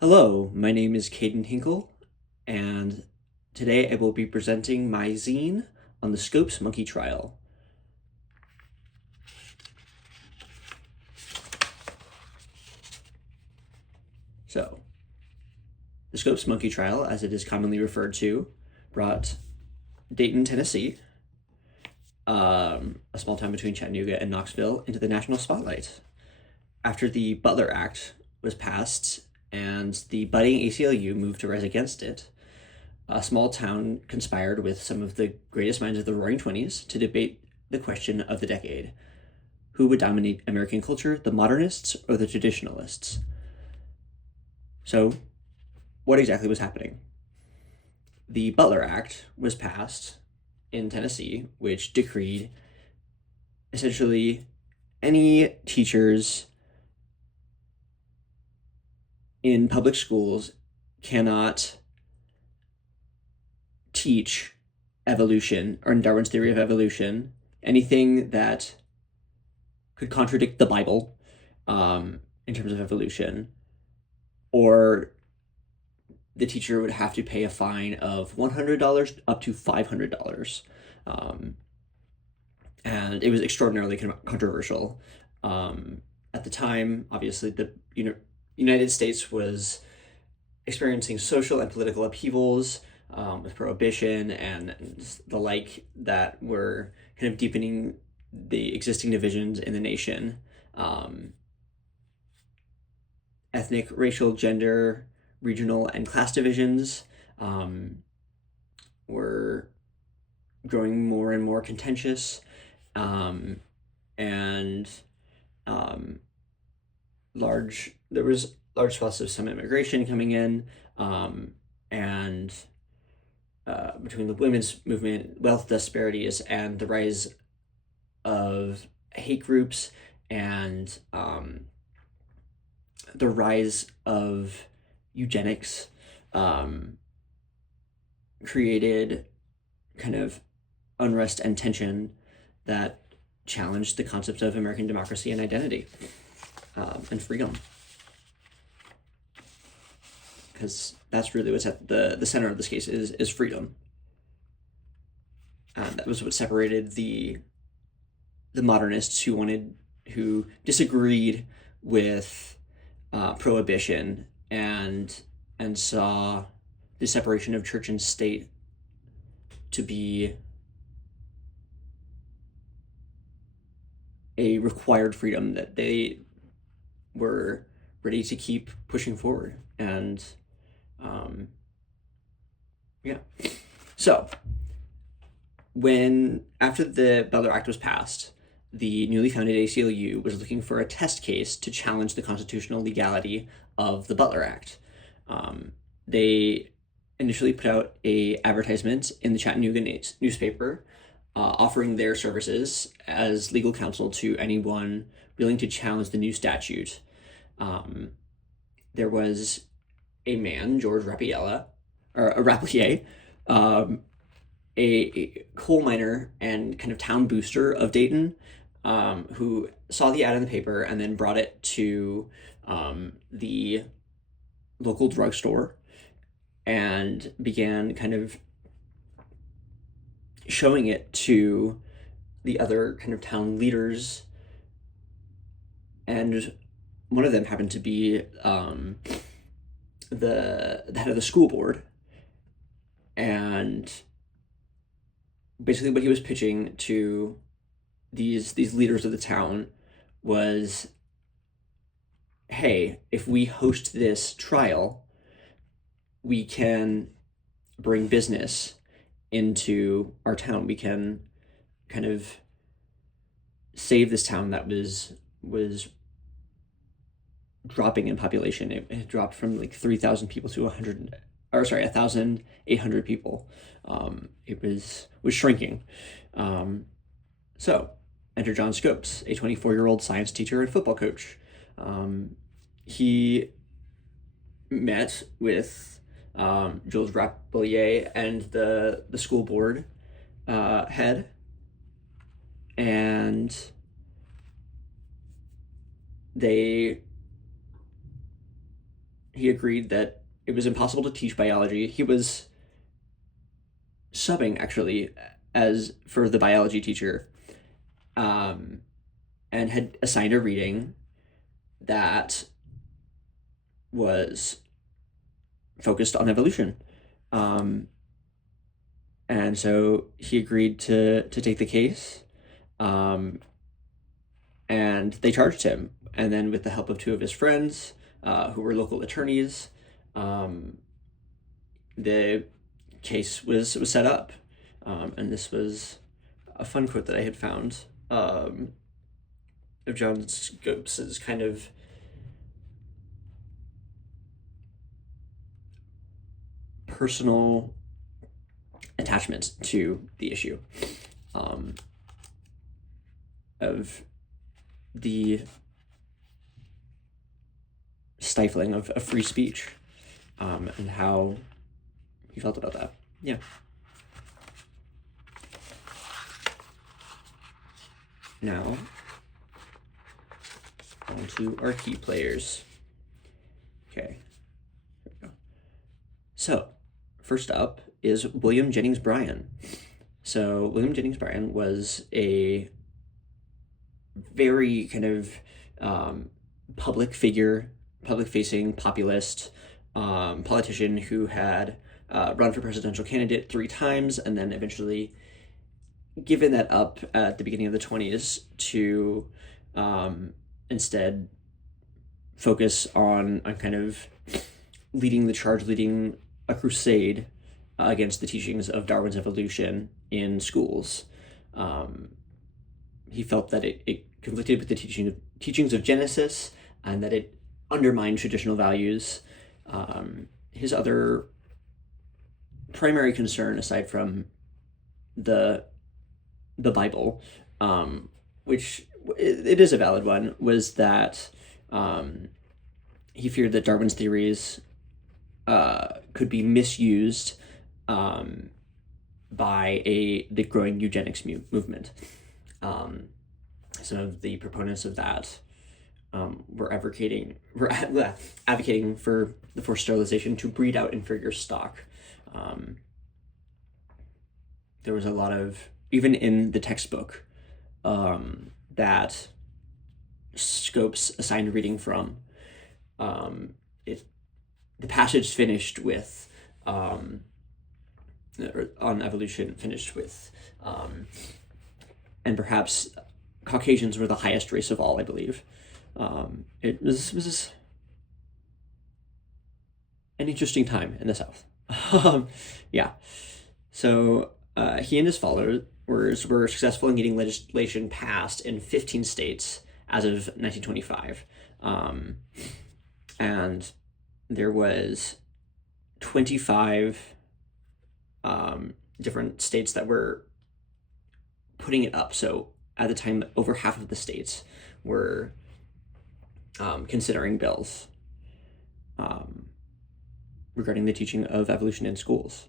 Hello, my name is Caden Hinkle, and today I will be presenting my zine on the Scopes monkey trial. So, the Scopes monkey trial, as it is commonly referred to, brought Dayton, Tennessee, a small town between Chattanooga and Knoxville, into the national spotlight. After the Butler Act was passed and the budding ACLU moved to rise against it, a small town conspired with some of the greatest minds of the Roaring Twenties to debate the question of the decade. Who would dominate American culture, the modernists or the traditionalists? So, what exactly was happening? The Butler Act was passed in Tennessee, which decreed essentially any teachers in public schools cannot teach evolution or Darwin's theory of evolution, anything that could contradict the Bible in terms of evolution, or the teacher would have to pay a fine of $100 up to $500. Um, and it was extraordinarily controversial. At the time, obviously, the United States was experiencing social and political upheavals with prohibition and the like that were kind of deepening the existing divisions in the nation. Ethnic, racial, gender, regional, and class divisions were growing more and more contentious, and um, there was large swaths of some immigration coming in, and between the women's movement, wealth disparities, and the rise of hate groups, and the rise of eugenics, created kind of unrest and tension that challenged the concept of American democracy and identity, and freedom. Because that's really what's at the center of this case is freedom. That was what separated the modernists who disagreed with prohibition and saw the separation of church and state to be a required freedom that they were ready to keep pushing forward. And yeah. So, after the Butler Act was passed, the newly founded ACLU was looking for a test case to challenge the constitutional legality of the Butler Act. They initially put out a advertisement in the Chattanooga newspaper, offering their services as legal counsel to anyone willing to challenge the new statute. There was a man, George Rapplier, a coal miner and kind of town booster of Dayton, who saw the ad in the paper and then brought it to the local drugstore and began kind of showing it to the other kind of town leaders. And one of them happened to be the head of the school board. And basically what he was pitching to these leaders of the town was, hey, if we host this trial, we can bring business into our town. We can kind of save this town that was dropping in population. It dropped from like 3,000 people to 1,800 people. It was shrinking. So enter John Scopes, a 24-year-old science teacher and football coach. He met with Jules Rapelier and the school board head, and they he agreed that it was impossible to teach biology. He was subbing, actually, as for the biology teacher, and had assigned a reading that was focused on evolution. And so he agreed to take the case, and they charged him. And then, with the help of two of his friends, who were local attorneys, the case was set up. And this was a fun quote that I had found of John Scopes's kind of personal attachment to the issue of the stifling of free speech, and how he felt about that. Yeah. Now, on to our key players. Okay. Here we go. So, first up is William Jennings Bryan. So, William Jennings Bryan was a very kind of public figure, public-facing populist politician who had run for presidential candidate 3 times, and then eventually given that up at the beginning of the 20s to instead focus on kind of leading the charge, leading a crusade against the teachings of Darwin's evolution in schools. He felt that it conflicted with the teachings of Genesis, and that it undermined traditional values. His other primary concern, aside from the Bible, which it is a valid one, was that he feared that Darwin's theories could be misused by the growing eugenics movement. Some of the proponents of that were advocating for the forced sterilization to breed out inferior stock. There was a lot of, even in the textbook that Scopes assigned reading from, the passage finished with, on evolution, finished with, and perhaps Caucasians were the highest race of all, I believe. It was an interesting time in the South. Yeah. So he and his followers were successful in getting legislation passed in 15 states as of 1925. And there was 25 different states that were putting it up. So at the time, over half of the states were considering bills regarding the teaching of evolution in schools.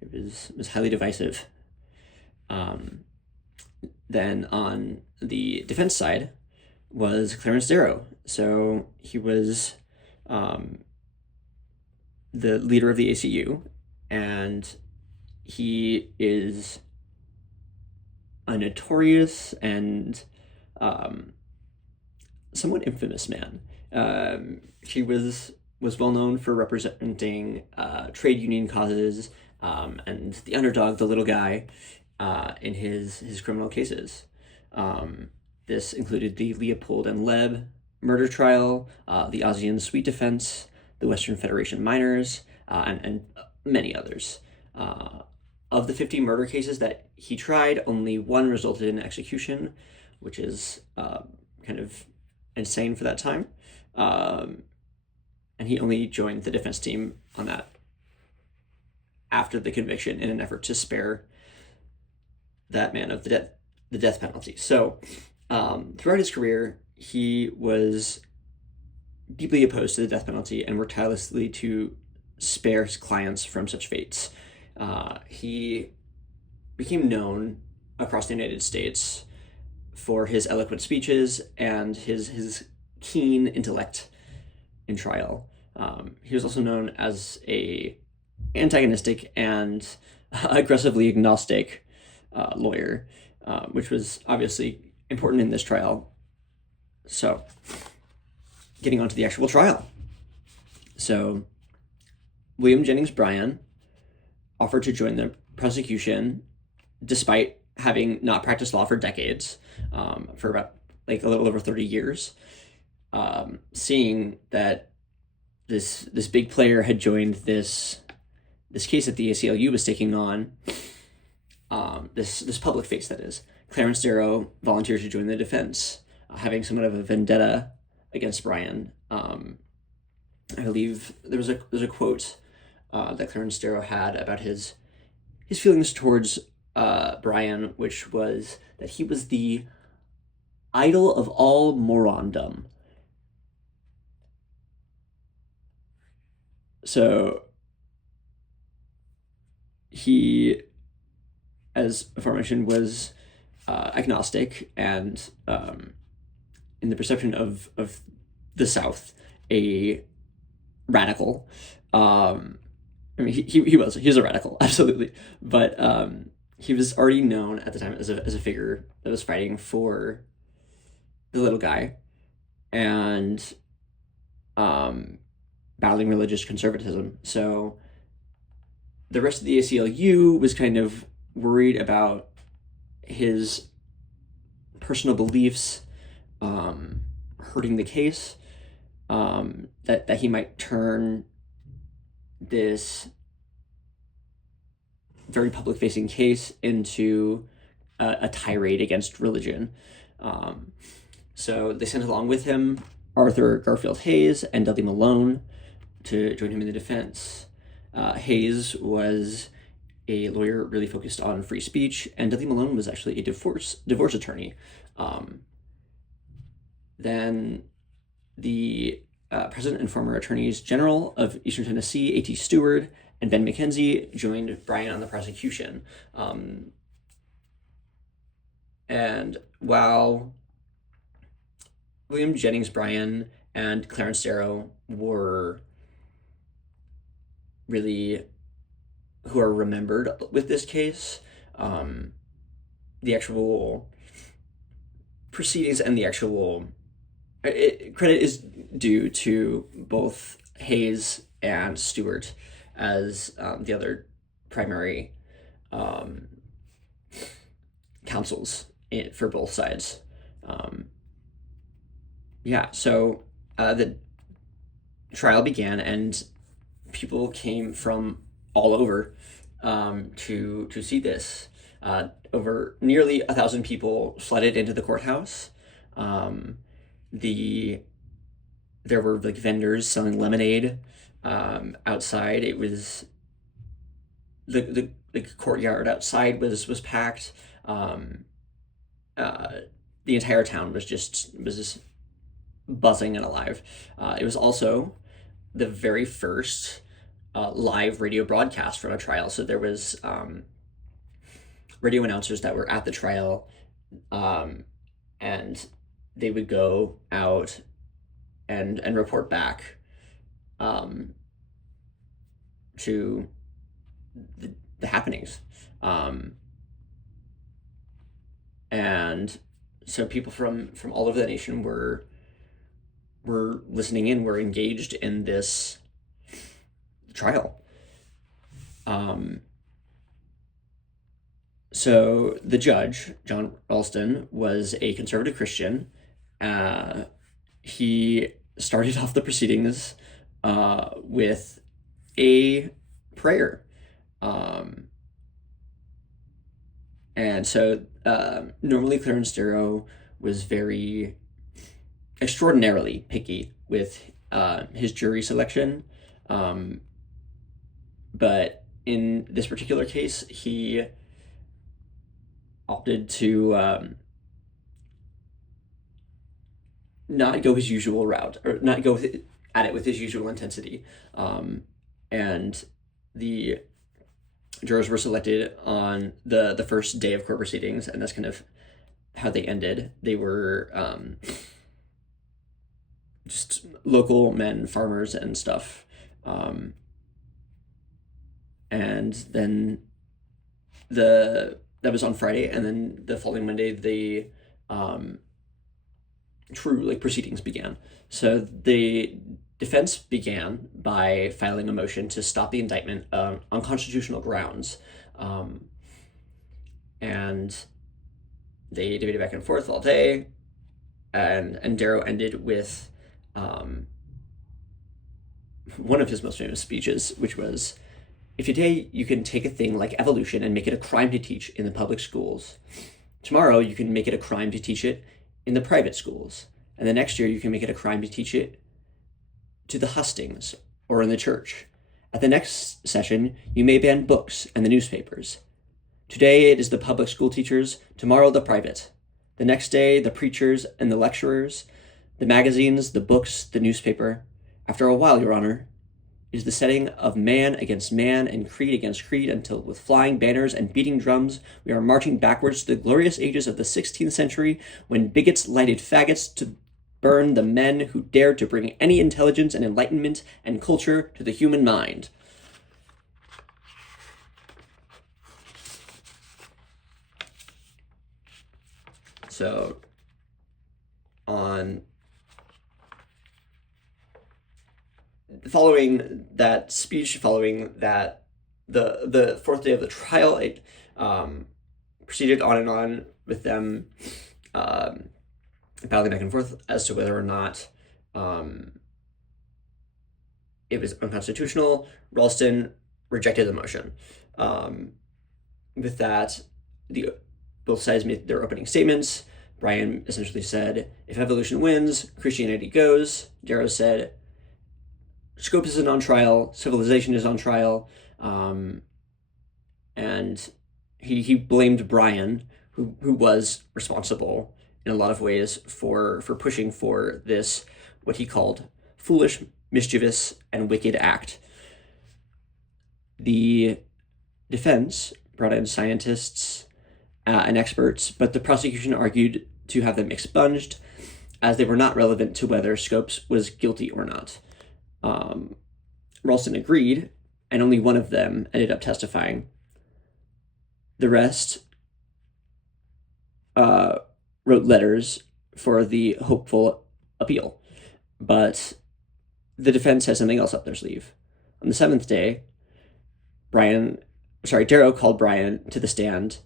It was highly divisive. Then on the defense side was Clarence Darrow. So he was the leader of the ACU, and he is a notorious and somewhat infamous man. He was well known for representing trade union causes and the underdog, the little guy, in his criminal cases. This included the Leopold and Leb murder trial, the Ozzie and Sweet defense, the Western Federation miners, and many others. Of the 50 murder cases that he tried, only 1 resulted in execution, which is kind of insane for that time. And he only joined the defense team on that after the conviction in an effort to spare that man of the death penalty. So throughout his career, he was deeply opposed to the death penalty and worked tirelessly to spare his clients from such fates. He became known across the United States for his eloquent speeches and his keen intellect in trial. He was also known as a antagonistic and aggressively agnostic lawyer, which was obviously important in this trial. So, getting on to the actual trial. So, William Jennings Bryan offered to join the prosecution despite having not practiced law for decades, for about like a little over 30 years, seeing that this big player had joined this case that the ACLU was taking on, this public face, that is. Clarence Darrow volunteered to join the defense, having somewhat of a vendetta against Bryan. I believe there's a quote that Clarence Darrow had about his feelings towards Bryan, which was that he was the idol of all morondom. So he, as aforementioned, was agnostic and, in the perception of the South, a radical. I mean, he was a radical, absolutely, but he was already known at the time as a figure that was fighting for the little guy and battling religious conservatism. So the rest of the ACLU was kind of worried about his personal beliefs hurting the case, that he might turn this very public-facing case into a tirade against religion. So they sent along with him Arthur Garfield Hayes and Dudley Malone to join him in the defense. Hayes was a lawyer really focused on free speech, and Dudley Malone was actually a divorce attorney. Then the President and former Attorneys General of Eastern Tennessee, A.T. Stewart, and Ben McKenzie joined Bryan on the prosecution. And while William Jennings Bryan and Clarence Darrow were really who are remembered with this case, the actual proceedings and the actual credit is due to both Hayes and Stewart as the other primary counsels for both sides. So the trial began, and people came from all over to see this. Over nearly 1,000 people flooded into the courthouse. There were like vendors selling lemonade outside. It was the courtyard outside was packed. The entire town was just buzzing and alive. It was also the very first live radio broadcast from a trial. So there was radio announcers that were at the trial, and they would go out and report back to the happenings. And so people from all over the nation were listening in, were engaged in this trial. So the judge, John Ralston, was a conservative Christian. He started off the proceedings with a prayer. And so normally Clarence Darrow was very extraordinarily picky with his jury selection. But in this particular case, he opted to not go his usual route, or not go at it with his usual intensity. And the jurors were selected on the first day of court proceedings, and that's kind of how they ended. They were just local men, farmers and stuff. And then that was on Friday, and then the following Monday the true proceedings began. So the defense began by filing a motion to stop the indictment on constitutional grounds, and they debated back and forth all day, and Darrow ended with one of his most famous speeches, which was, "If today you can take a thing like evolution and make it a crime to teach in the public schools, tomorrow you can make it a crime to teach it in the private schools, and the next year you can make it a crime to teach it to the hustings or in the church. At the next session, you may ban books and the newspapers. Today it is the public school teachers, tomorrow the private. The next day, the preachers and the lecturers, the magazines, the books, the newspaper. After a while, Your Honor, it is the setting of man against man and creed against creed until with flying banners and beating drums, we are marching backwards to the glorious ages of the 16th century when bigots lighted faggots to burn the men who dared to bring any intelligence and enlightenment and culture to the human mind." So, following that speech, following that, the fourth day of the trial, it proceeded on and on with them battling back and forth as to whether or not it was unconstitutional. Ralston rejected the motion. With that, both sides made their opening statements. Bryan essentially said, "If evolution wins, Christianity goes." Darrow said, "Scopus isn't on trial, civilization is on trial," and he blamed Bryan, who was responsible in a lot of ways for pushing for this, what he called, foolish, mischievous, and wicked act. The defense brought in scientists and experts, but the prosecution argued to have them expunged as they were not relevant to whether Scopes was guilty or not. Ralston agreed, and only one of them ended up testifying. The rest wrote letters for the hopeful appeal, but the defense has something else up their sleeve. On the seventh day, Darrow called Bryan to the stand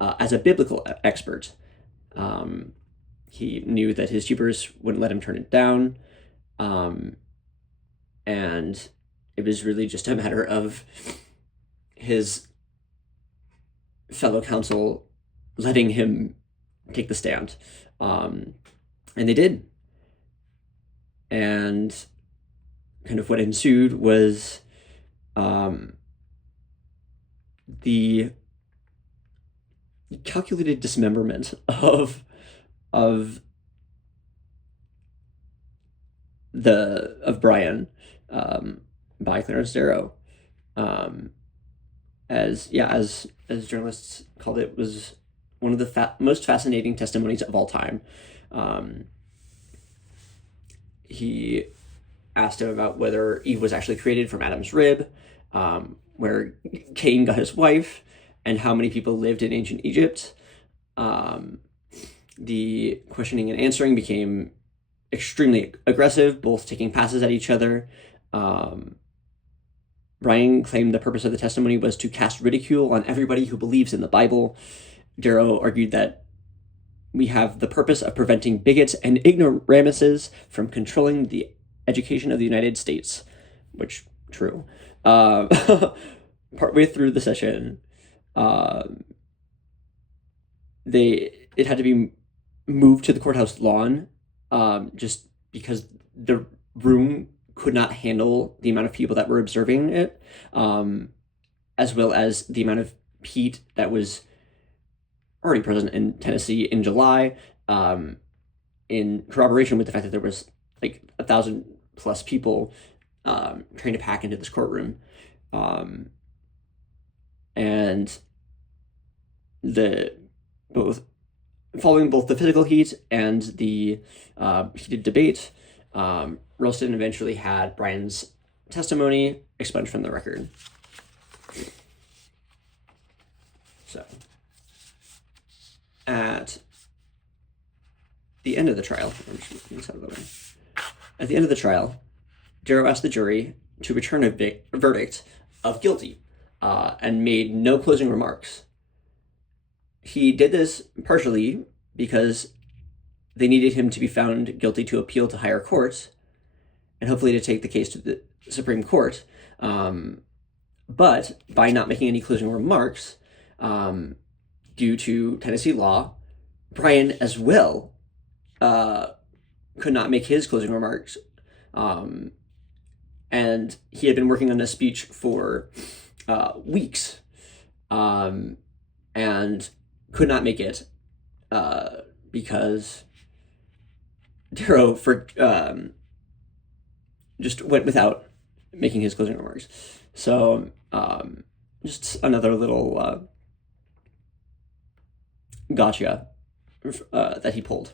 as a biblical expert. He knew that his supers wouldn't let him turn it down, and it was really just a matter of his fellow counsel letting him take the stand. And they did. And kind of what ensued was the calculated dismemberment of Bryan by Clarence Darrow. As journalists called it, was one of the most fascinating testimonies of all time. He asked him about whether Eve was actually created from Adam's rib, where Cain got his wife, and how many people lived in ancient Egypt. The questioning and answering became extremely aggressive, both taking passes at each other. Bryan claimed the purpose of the testimony was to cast ridicule on everybody who believes in the Bible. Darrow argued that we have the purpose of preventing bigots and ignoramuses from controlling the education of the United States, which, true. Partway through the session, it had to be moved to the courthouse lawn, just because the room could not handle the amount of people that were observing it, as well as the amount of heat that was already present in Tennessee in July, in corroboration with the fact that there was 1,000+ people trying to pack into this courtroom. And following both the physical heat and the heated debate, Ralston eventually had Brian's testimony expunged from the record. So, at the end of the trial, at the end of the trial, Darrow asked the jury to return a verdict of guilty and made no closing remarks. He did this partially because they needed him to be found guilty to appeal to higher courts and hopefully to take the case to the Supreme Court. But by not making any closing remarks, due to Tennessee law, Brian as well could not make his closing remarks. And he had been working on a speech for weeks and could not make it because Darrow just went without making his closing remarks. So just another little gotcha that he pulled.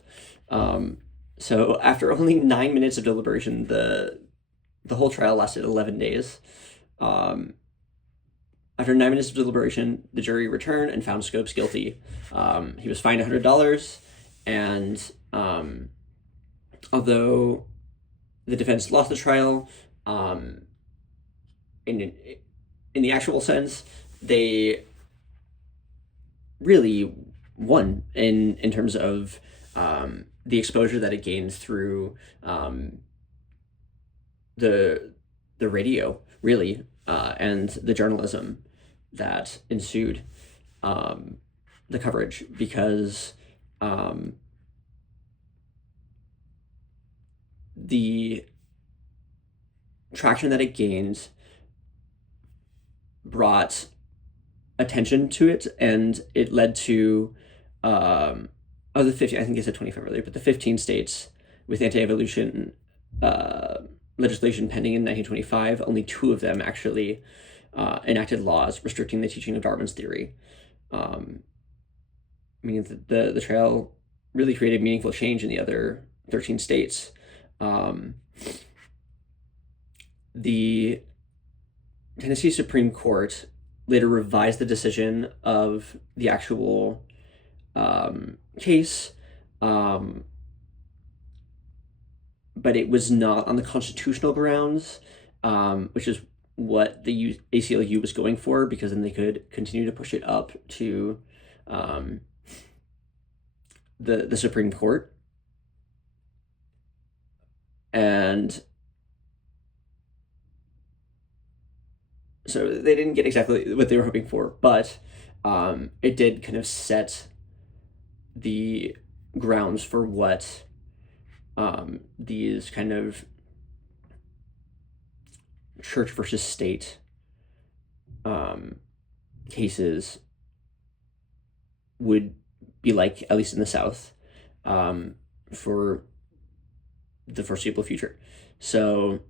So after only 9 minutes of deliberation, the whole trial lasted 11 days. After 9 minutes of deliberation, the jury returned and found Scopes guilty. He was fined $100, and although the defense lost the trial, in the actual sense, they really won in terms of the exposure that it gained through the radio, really, and the journalism that ensued the coverage, because the traction that it gained brought attention to it, and it led to of the 50, I think I said 25 earlier, but the 15 states with anti-evolution legislation pending in 1925, only 2 of them actually enacted laws restricting the teaching of Darwin's theory. Meaning that the trial really created meaningful change in the other 13 states. The Tennessee Supreme Court later revised the decision of the actual case, but it was not on the constitutional grounds, which is what the ACLU was going for, because then they could continue to push it up to the Supreme Court. And so they didn't get exactly what they were hoping for, but it did kind of set the grounds for what these kind of church versus state cases would be like, at least in the South, for the foreseeable future. So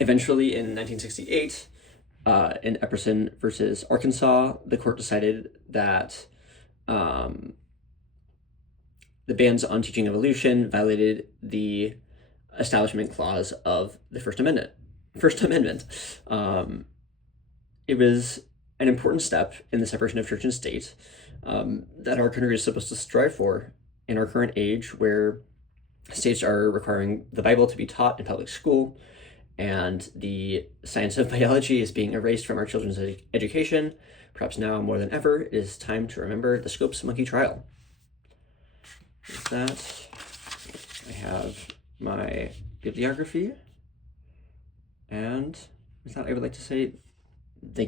eventually in 1968, in Epperson versus Arkansas, the court decided that the bans on teaching evolution violated the Establishment Clause of the First Amendment. It was an important step in the separation of church and state that our country is supposed to strive for in our current age, where states are requiring the Bible to be taught in public school, and the science of biology is being erased from our children's education. Perhaps now more than ever, it is time to remember the Scopes monkey trial. With that, I have my bibliography, and with that, I would like to say thank you.